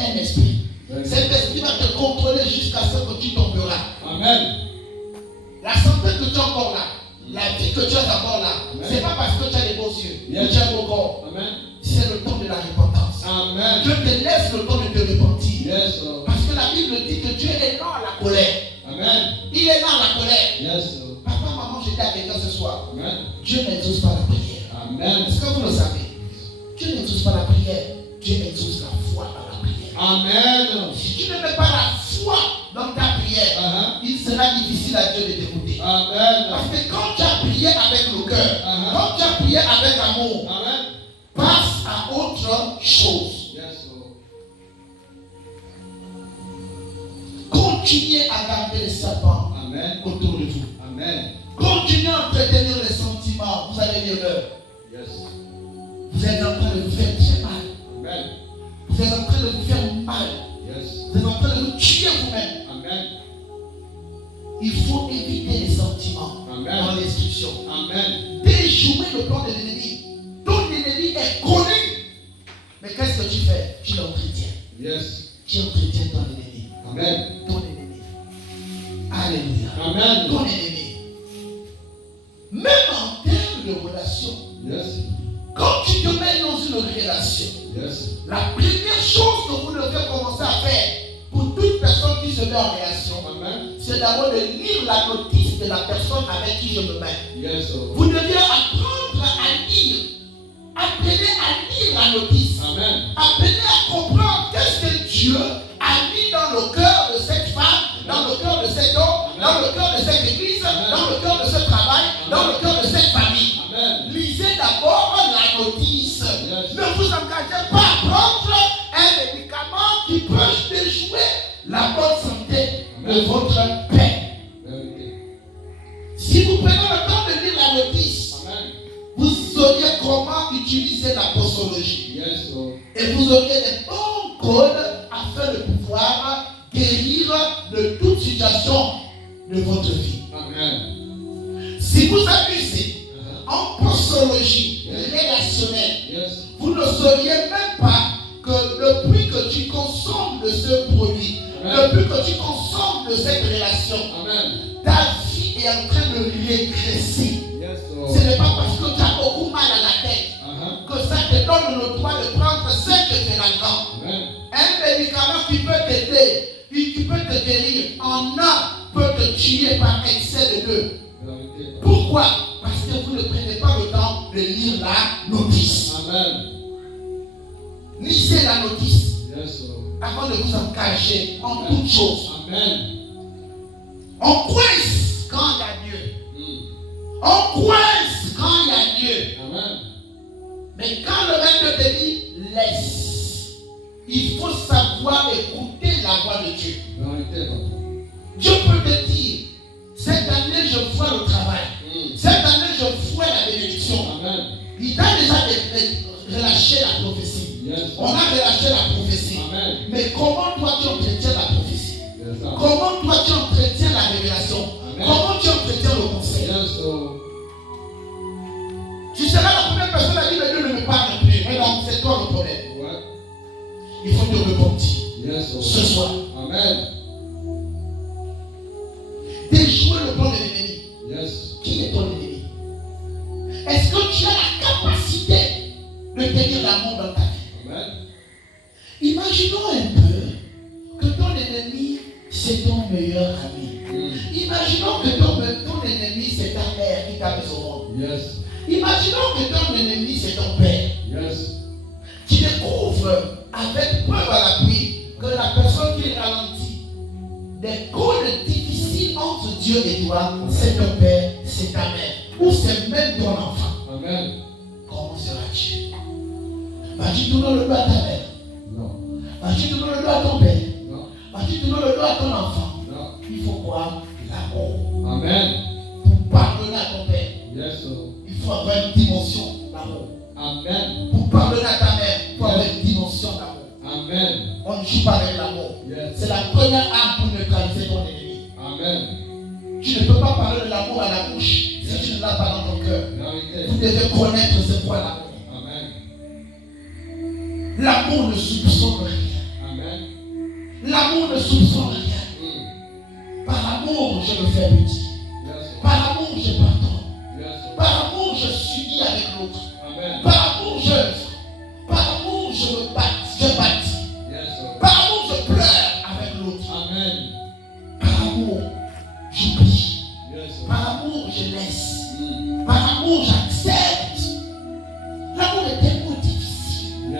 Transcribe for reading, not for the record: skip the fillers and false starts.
un esprit. Cet esprit va te contrôler jusqu'à ce que tu tomberas. Amen. La santé que tu as encore là, la vie que tu as encore là, ce n'est pas parce que tu as des beaux yeux, que tu as un beau corps. Amen. C'est le temps de la repentance. Amen. Dieu te laisse le temps de te repentir. Yes, Lord. Parce que la Bible dit que Dieu est lent à la colère. Amen. Il est lent à la colère. Yes, Lord. Papa, maman, j'étais à quelqu'un ce soir. Amen. Dieu n'exauce pas la prière. Amen. Est-ce que vous le savez? Dieu n'exauce pas la prière. Dieu exauce la foi dans la prière. Amen. Si tu ne mets pas la foi dans ta prière, il sera difficile à Dieu de t'écouter. Amen. Parce que quand tu as prié avec le cœur, quand tu as prié avec amour, Amen. passe à autre chose. Yes, Lord. Continuez à garder les serpents Amen. autour de vous. Amen. Continuez à entretenir les sentiments. Vous allez l'erreur. Yes. Vous êtes en train de vous faire très mal. Amen. Vous êtes en train de vous faire mal. Yes. Vous êtes en train de vous tuer vous-même. Amen. Il faut éviter les sentiments Amen. dans l'instruction. Amen. Déjouer le plan de l'ennemi. Ton ennemi est connu. Mais qu'est-ce que tu fais? Tu l'entretiens. Yes. Tu entretiens ton ennemi. Amen. Ton ennemi. Alléluia. Amen. Ton ennemi. Même en termes de relation. Yes. Quand tu te mets dans une relation, Yes. la première chose que vous devez commencer à faire pour toute personne qui se met en relation, Amen. c'est d'abord de lire la notice de la personne avec qui je me mets. Yes, Lord. Vous devez apprendre à lire. Apprenez à lire la notice. Amen. Apprenez à comprendre qu'est-ce que Dieu a mis dans le cœur de cette femme, dans le cœur de cet homme, dans le cœur de cette église, dans le cœur de ce travail, dans le cœur de cette famille. Amen. Lisez d'abord la notice. Yes. Ne vous engagez pas à prendre un médicament qui peut déjouer la bonne santé de votre père. Vérité. Si vous prenez le temps de lire la notice, Amen. vous sauriez comment utiliser la posologie. Yes, Lord. Et vous auriez les bons codes afin de pouvoir guérir de toute situation de votre vie. Amen. Si vous abusez en posologie relationnelle, Yes. vous ne sauriez même pas que depuis que tu consommes de ce produit, depuis que tu consommes de cette relation, Amen. ta vie est en train de régresser. Yes, Lord. Ce n'est pas parce que tu as beaucoup mal à la tête que ça te donne le droit de prendre 5 Fénalgan. Amen. Un médicament qui peut t'aider, qui peut te guérir, en un peut te tuer par excès de deux. Vérité. Pourquoi? Parce que vous ne prenez pas le temps de lire la notice. Amen. Lisez la notice Yes, Lord. avant de vous engager en toutes choses. Amen. On coince quand il y a Dieu. On coince quand il y a Dieu. Amen. Mais quand le maître te dit laisse, il faut savoir écouter la voix de Dieu. Vérité, papa. Dieu peut te dire, cette année je vois le travail. Cette année je vois la bénédiction. Amen. Il t'a déjà relâché la prophétie. Yes. On a relâché la prophétie. Amen. Mais comment toi tu entretiens la prophétie? Yes, Lord. Comment toi tu entretiens la révélation? Amen. Comment tu entretiens le conseil? Yes, Lord. Tu seras la première personne à dire que Dieu ne me parle plus. Mais non, c'est toi le problème. Ouais. Il faut te repentir Yes, Lord. ce soir. Amen. Déjouer le plan de l'ennemi. Yes. Qui est ton ennemi? Est-ce que tu as la capacité de tenir l'amour dans ta vie? Amen. Imaginons un peu que ton ennemi, c'est ton meilleur ami. Imaginons que ton ennemi, c'est ta mère qui t'a mis au monde. Yes. Imaginons que ton ennemi, c'est ton père. Yes. Tu découvres avec preuve à l'appui que la personne qui ralentit des codes difficiles entre Dieu et toi, c'est ton père, c'est ta mère, ou c'est même ton enfant. Amen. Comment seras-tu? Vas-tu tourner le dos à ta mère? Non. Vas-tu tourner le dos à ton père? Non. Vas-tu tourner le dos à ton enfant? Non. Il faut quoi? L'amour. Amen. Pour pardonner à ton père, Yes, Lord. il faut avoir une dimension d'amour. Amen. Pour pardonner à ta mère, il faut avoir une dimension d'amour. Amen. On ne joue pas avec l'amour. Yes. C'est la première arme pour neutraliser ton ennemi. Amen. Tu ne peux pas parler de l'amour à la bouche si tu ne l'as pas dans ton cœur. Vérité. Vous devez connaître c'est quoi l'amour. Amen. L'amour ne soupçonne rien. Amen. amour, ne soupçonne rien. Par amour, je me fais petit. Par amour, je pardonne. Par amour, je suis avec l'autre. Par amour, j'œuvre. Par amour, je bâtis. Par amour, je pleure avec l'autre. Par amour, j'oublie. Par amour, je laisse. Par amour, j'accepte. L'amour est tellement difficile.